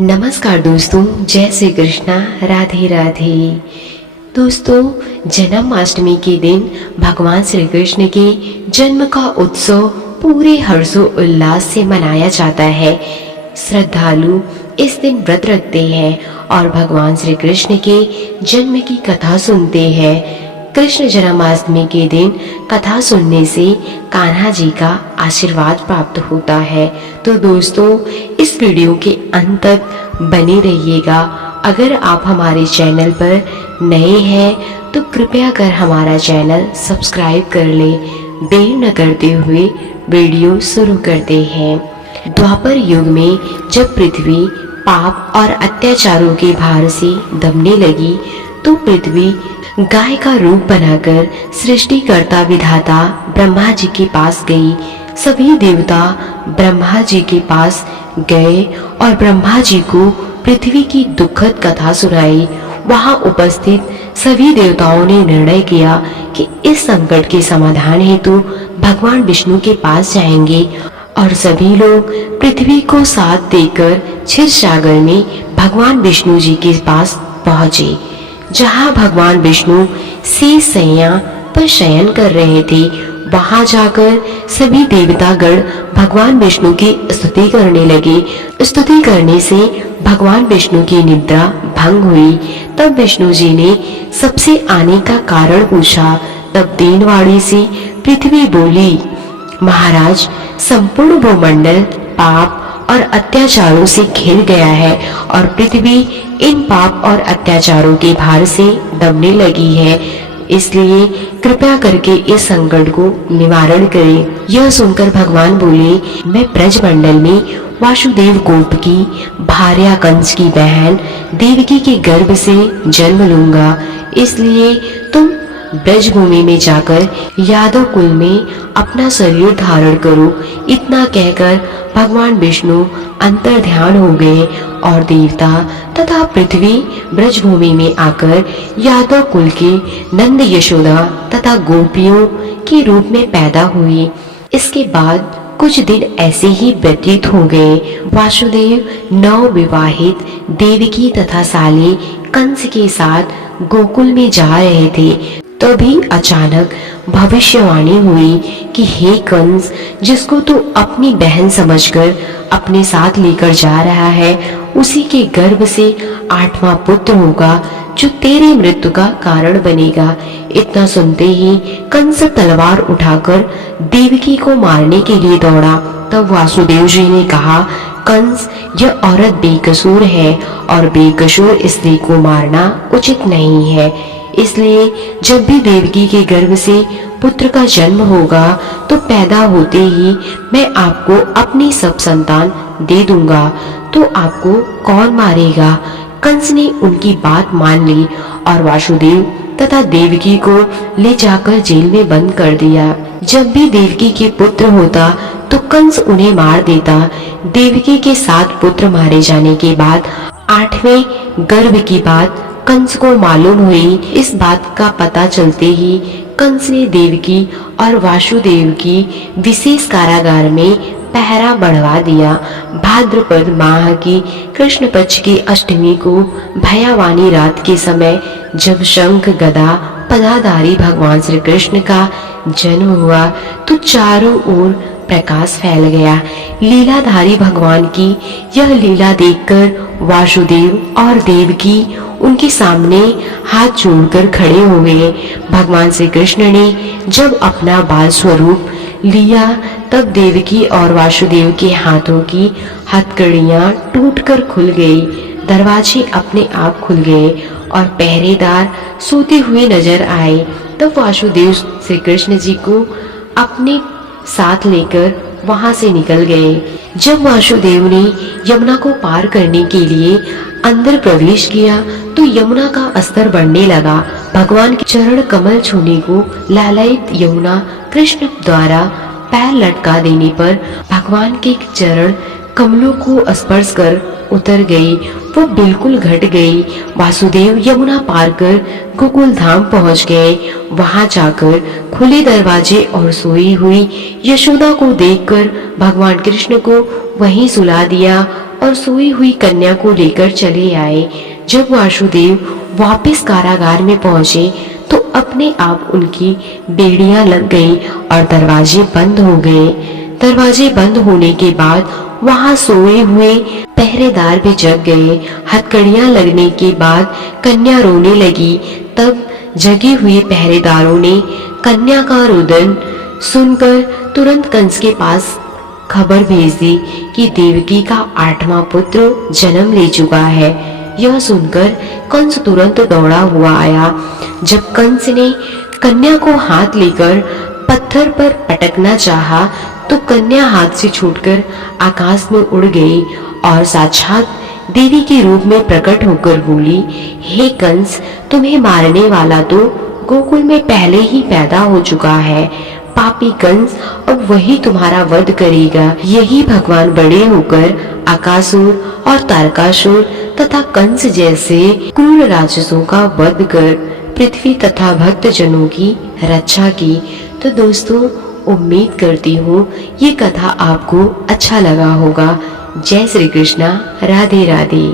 नमस्कार दोस्तों, जय श्री कृष्णा, राधे राधे। दोस्तों, जन्माष्टमी के दिन भगवान श्री कृष्ण के जन्म का उत्सव पूरे हर्षो उल्लास से मनाया जाता है। श्रद्धालु इस दिन व्रत रखते हैं और भगवान श्री कृष्ण के जन्म की कथा सुनते हैं। कृष्ण जन्माष्टमी के दिन कथा सुनने से कान्हा जी का आशीर्वाद प्राप्त होता है। तो दोस्तों, इस वीडियो के अंत तक बने रहिएगा। अगर आप हमारे चैनल पर नए हैं तो कृपया कर हमारा चैनल सब्सक्राइब कर लें। देर न करते हुए वीडियो शुरू करते हैं। द्वापर युग में जब पृथ्वी पाप और अत्याचारों के भार से दबने लगी तो पृथ्वी गाय का रूप बनाकर सृष्टिकर्ता विधाता ब्रह्मा जी के पास गई। सभी देवता ब्रह्मा जी के पास गए और ब्रह्मा जी को पृथ्वी की दुखद कथा सुनाई। वहां उपस्थित सभी देवताओं ने निर्णय किया कि इस संकट के समाधान हेतु भगवान विष्णु के पास जाएंगे और सभी लोग पृथ्वी को साथ देकर क्षीर सागर में भगवान विष्णु जी के पास पहुंचे, जहां भगवान विष्णु शेष शैया पर शयन कर रहे थे। वहां जाकर सभी देवतागण भगवान विष्णु की स्तुति करने लगे। स्तुति करने से भगवान विष्णु की निद्रा भंग हुई। तब विष्णु जी ने सबसे आने का कारण पूछा। तब दीनवाणी से पृथ्वी बोली, महाराज, संपूर्ण भूमंडल पाप और अत्याचारों से घिर गया है और पृथ्वी इन पाप और अत्याचारों के भार से दबने लगी है। इसलिए कृपया करके इस संकट को निवारण करें। यह सुनकर भगवान बोले, मैं ब्रजमंडल में वासुदेव गोप की भार्या कंस की बहन देवकी के गर्भ से जन्म लूंगा। इसलिए तुम ब्रजभूमि में जाकर यादव कुल में अपना शरीर धारण करो। इतना कहकर भगवान विष्णु अंतर ध्यान हो गए और देवता तथा पृथ्वी ब्रजभूमि में आकर यादव कुल के नंद यशोदा तथा गोपियों के रूप में पैदा हुए। इसके बाद कुछ दिन ऐसे ही व्यतीत हो गए। वासुदेव नवविवाहित देवकी तथा साले कंस के साथ गोकुल में जा रहे थे। तभी अचानक भविष्यवाणी हुई कि हे कंस, जिसको तू अपनी बहन समझकर अपने साथ लेकर जा रहा है, उसी के गर्भ से 8वां पुत्र होगा जो तेरी मृत्यु का कारण बनेगा। इतना सुनते ही कंस तलवार उठाकर देवकी को मारने के लिए दौड़ा। तब वासुदेव जी ने कहा, कंस, यह औरत बेकसूर है और बेकसूर स्त्री को मारना उचित नहीं है। इसलिए जब भी देवकी के गर्भ से पुत्र का जन्म होगा तो पैदा होते ही मैं आपको अपनी सब संतान दे दूंगा। तो आपको कौन मारेगा? कंस ने उनकी बात मान ली और वासुदेव तथा देवकी को ले जाकर जेल में बंद कर दिया। जब भी देवकी के पुत्र होता तो कंस उन्हें मार देता। देवकी के 7 पुत्र मारे जाने के बाद 8वें गर्भ की बात कंस को मालूम हुई। इस बात का पता चलते ही कंस ने देवकी और वासुदेव की विशेष कारागार में पहरा बढ़वा दिया। भाद्रपद माह की कृष्ण पक्ष की अष्टमी को भयावानी रात के समय जब शंख गदा पदाधारी भगवान श्री कृष्ण का जन्म हुआ तो चारों ओर प्रकाश फैल गया। लीलाधारी भगवान की यह लीला देखकर वासुदेव और देवकी उनके सामने हाथ जोड़कर खड़े हो गए। भगवान श्री कृष्ण ने जब अपना बाल स्वरूप लिया तब देवकी और वासुदेव के हाथों की हथकड़ियां टूटकर खुल गई। दरवाजे अपने आप खुल गए और पहरेदार सोते हुए नजर आए। तब वासुदेव श्री कृष्ण जी को अपने साथ लेकर वहां से निकल गए। जब वासुदेव ने यमुना को पार करने के लिए अंदर प्रवेश किया तो यमुना का स्तर बढ़ने लगा। भगवान के चरण कमल छूने को लालायित यमुना कृष्ण द्वारा पैर लटका देने पर भगवान के चरण कमलों को स्पर्श कर उतर गई, वो बिल्कुल घट गई। वासुदेव यमुना पार कर गोकुल धाम पहुंच गए। वहां जाकर खुले दरवाजे और सोई हुई यशोदा को देखकर भगवान कृष्ण को वहीं सुला दिया और सोई हुई कन्या को लेकर चले आए। जब वासुदेव वापस कारागार में पहुंचे तो अपने आप उनकी बेड़ियां लग गई और दरवाजे बंद हो गए। दरवाजे बंद होने के बाद वहां सोए हुए पहरेदार भी जग गए। हथकड़ियां लगने के बाद कन्या रोने लगी। तब जगे हुए पहरेदारों ने कन्या का रुदन सुनकर तुरंत कंस के पास खबर भेज दी कि देवकी का 8वां पुत्र जन्म ले चुका है। यह सुनकर कंस तुरंत दौड़ा हुआ आया। जब कंस ने कन्या को हाथ लेकर पत्थर पर पटकना चाहा तो कन्या हाथ से छूटकर आकाश में उड़ गई और साक्षात देवी के रूप में प्रकट होकर बोली, हे कंस, तुम्हें मारने वाला तो गोकुल में पहले ही पैदा हो चुका है। पापी कंस, अब वही तुम्हारा वध करेगा। यही भगवान बड़े होकर अकासुर और तारकासुर तथा कंस जैसे क्रूर राक्षसों का वध कर पृथ्वी तथा भक्त जनों की रक्षा की। तो दोस्तों, उम्मीद करती हूँ ये कथा आपको अच्छा लगा होगा। जय श्री कृष्णा, राधे राधे।